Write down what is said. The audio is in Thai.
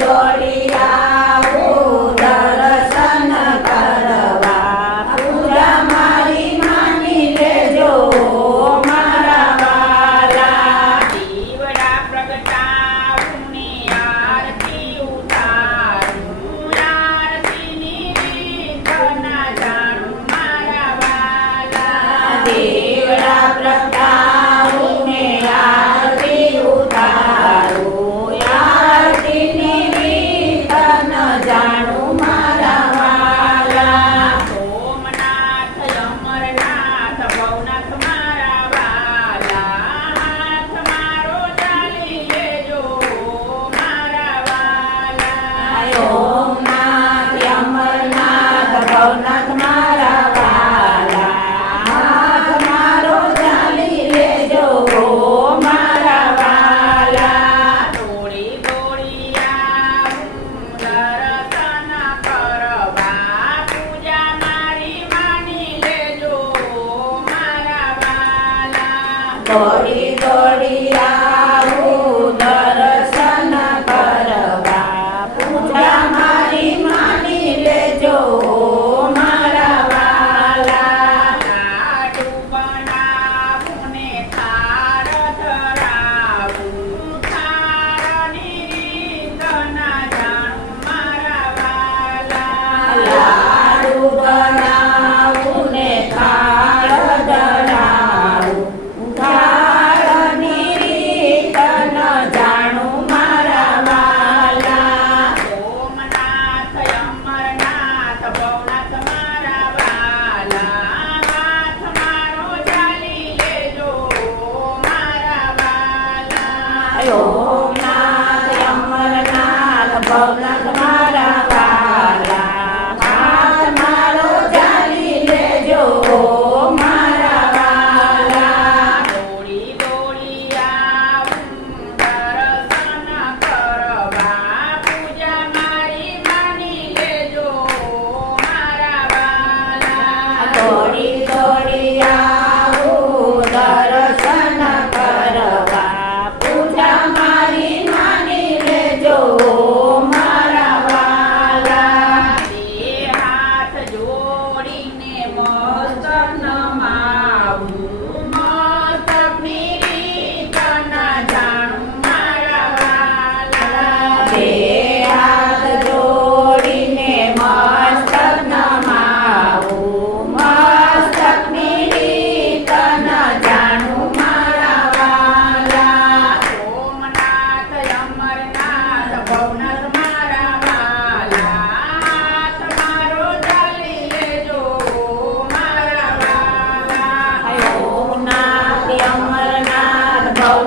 glory. โยมนาธรรมนาธรรมนาธรรม Well,